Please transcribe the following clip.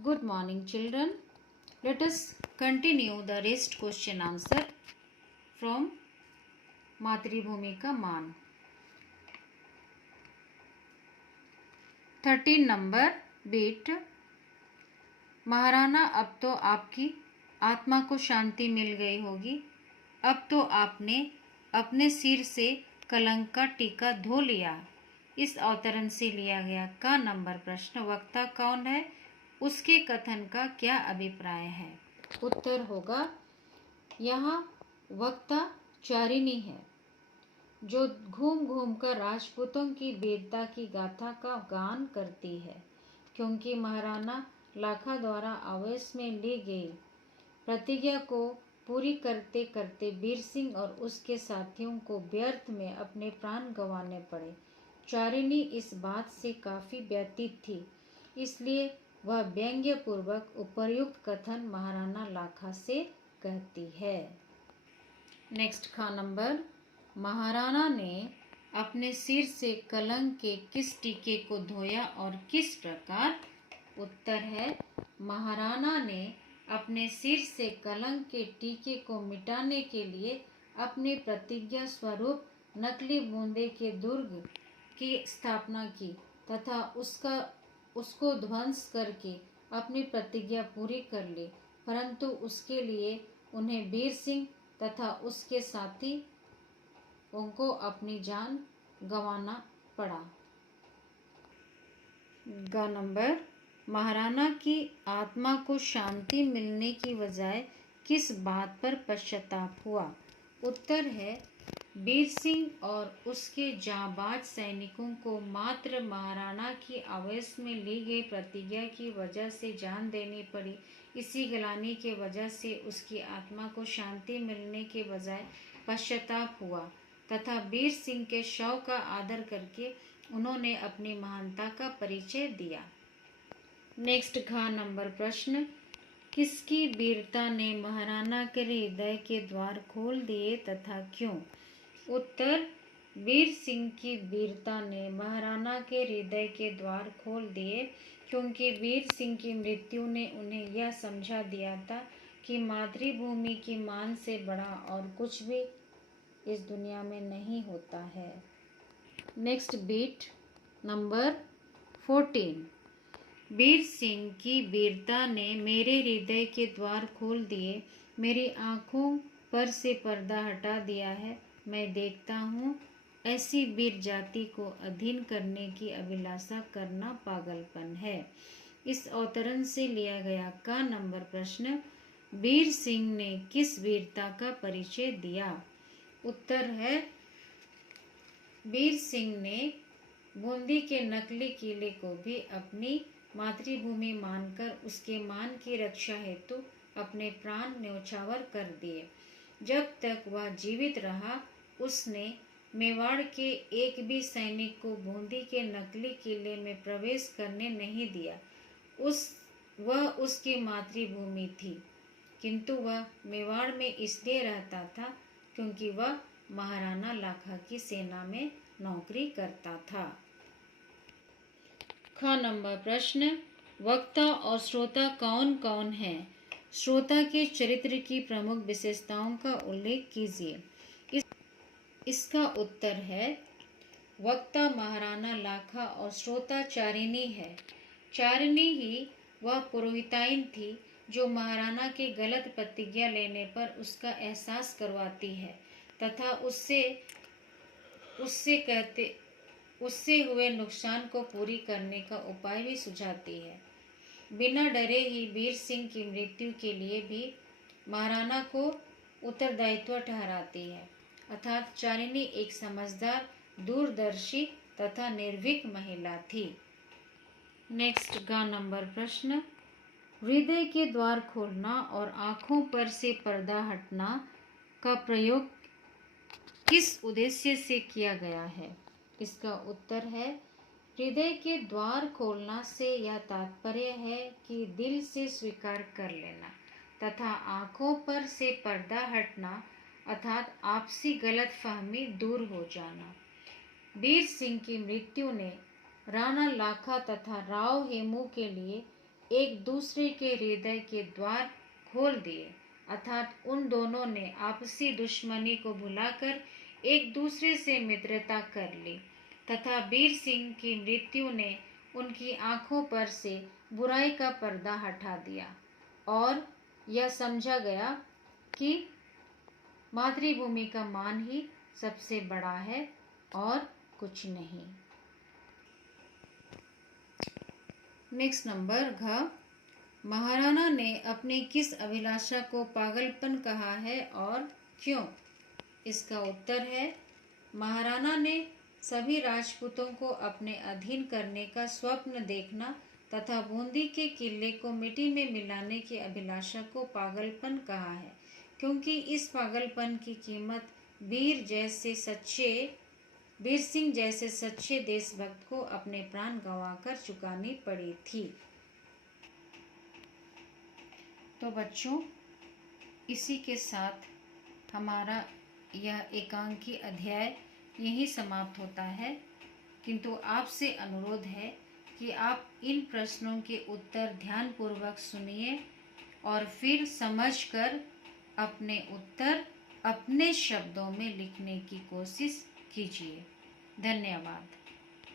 Good morning, children. Let us continue the rest question answer from मातृभूमि का मान। 13 number beat. Maharana, अब तो आपकी आत्मा को शांति मिल गई होगी। अब तो आपने अपने सिर से कलंक का टीका धो लिया। इस अवतरण से लिया गया का नंबर प्रश्न। वक्ता कौन है? उसके कथन का क्या अभिप्राय है? उत्तर होगा, यहाँ वक्ता चारिणी है जो घूम घूम कर राजपूतों की वीरता की गाथा का गान करती है। क्योंकि महाराणा लाखा द्वारा आवेश में ली गई प्रतिज्ञा को पूरी करते करते वीर सिंह और उसके साथियों को व्यर्थ में अपने प्राण गंवाने पड़े। चारिणी इस बात से काफी व्यथित थी, इसलिए वह व्यंग्य पूर्वक उपर्युक्त कथन महाराणा लाखा से कहती है। नेक्स्ट का नंबर। महाराणा ने अपने सिर से कलंक के किस टीके को धोया और किस प्रकार? उत्तर है, महाराणा ने अपने सिर से कलंक के टीके को मिटाने के लिए अपनी प्रतिज्ञा स्वरूप नकली बूंदे के दुर्ग की स्थापना की तथा उसको ध्वंस करके अपनी प्रतिज्ञा पूरी कर ली। परंतु उसके लिए उन्हें वीर सिंह तथा उसके साथी उनको अपनी जान गंवाना पड़ा। ग नंबर। महाराणा की आत्मा को शांति मिलने की बजाय किस बात पर पश्चाताप हुआ? उत्तर है, वीर सिंह और उसके जांबाज सैनिकों को मात्र महाराणा की आवेश में ली गई प्रतिज्ञा की वजह से जान देनी पड़ी। इसी ग्लानि की वजह से उसकी आत्मा को शांति मिलने के बजाय पश्चाताप हुआ तथा वीर सिंह के शव का आदर करके उन्होंने अपनी महानता का परिचय दिया। नेक्स्ट घ नंबर प्रश्न। किसकी वीरता ने महाराणा के हृदय के द्वार खोल दिए तथा क्यों? उत्तर, वीर सिंह की वीरता ने महाराणा के हृदय के द्वार खोल दिए क्योंकि वीर सिंह की मृत्यु ने उन्हें यह समझा दिया था कि मातृभूमि की मान से बड़ा और कुछ भी इस दुनिया में नहीं होता है। Next beat number 14। Veer Singh की वीरता ने मेरे हृदय के द्वार खोल दिए, मेरी आँखों पर से पर्दा हटा दिया है। मैं देखता हूँ ऐसी वीर जाति को अधीन करने की अभिलाषा करना पागलपन है। इस अवतरण से लिया गया का नंबर प्रश्न। वीर सिंह ने किस वीरता का परिचय दिया? उत्तर है, वीर सिंह ने बूंदी के नकली किले को भी अपनी मातृभूमि मानकर उसके मान की रक्षा हेतु अपने प्राण न्यौछावर कर दिए। जब तक वह जीवित रहा उसने मेवाड़ के एक भी सैनिक को बूंदी के नकली किले में प्रवेश करने नहीं दिया। वह उसकी मातृभूमि थी, किंतु वह मेवाड़ में इसलिए रहता था क्योंकि वह महाराणा लाखा की सेना में नौकरी करता था। ख नंबर प्रश्न। वक्ता और श्रोता कौन कौन है? श्रोता के चरित्र की प्रमुख विशेषताओं का उल्लेख कीजिए। इसका उत्तर है, वक्ता महाराणा लाखा और श्रोता चारिणी है। चारिणी ही वह पुरोहिताइन थी जो महाराणा के गलत प्रतिज्ञा लेने पर उसका एहसास करवाती है तथा उससे हुए नुकसान को पूरी करने का उपाय भी सुझाती है। बिना डरे ही वीर सिंह की मृत्यु के लिए भी महाराणा को उत्तरदायित्व ठहराती है। अर्थात चारिणी एक समझदार, दूरदर्शी तथा निर्भीक महिला थी। नेक्स्ट ग नंबर प्रश्न। हृदय के द्वार खोलना और आँखों पर से पर्दा हटना का प्रयोग किस उद्देश्य से किया गया है? इसका उत्तर है, हृदय के द्वार खोलना से यह तात्पर्य है कि दिल से स्वीकार कर लेना तथा आँखों पर से पर्दा हटना अर्थात आपसी गलतफहमी दूर हो जाना। वीर सिंह की मृत्यु ने राणा लाखा तथा राव हेमू के लिए एक दूसरे के हृदय के द्वार खोल दिए, अर्थात उन दोनों ने आपसी दुश्मनी को भुलाकर एक दूसरे से मित्रता कर ली तथा वीर सिंह की मृत्यु ने उनकी आंखों पर से बुराई का पर्दा हटा दिया और यह समझा गया कि मातृभूमि का मान ही सबसे बड़ा है और कुछ नहीं। नेक्स्ट नंबर घ, महाराणा ने अपनी किस अभिलाषा को पागलपन कहा है और क्यों? इसका उत्तर है, महाराणा ने सभी राजपूतों को अपने अधीन करने का स्वप्न देखना तथा बूंदी के किले को मिट्टी में मिलाने की अभिलाषा को पागलपन कहा है, क्योंकि इस पागलपन की कीमत वीर सिंह जैसे सच्चे देशभक्त को अपने प्राण गंवाकर चुकानी पड़ी थी। तो बच्चों, इसी के साथ हमारा यह एकांकी अध्याय यही समाप्त होता है, किंतु आपसे अनुरोध है कि आप इन प्रश्नों के उत्तर ध्यानपूर्वक सुनिए और फिर समझकर अपने उत्तर अपने शब्दों में लिखने की कोशिश कीजिए। धन्यवाद।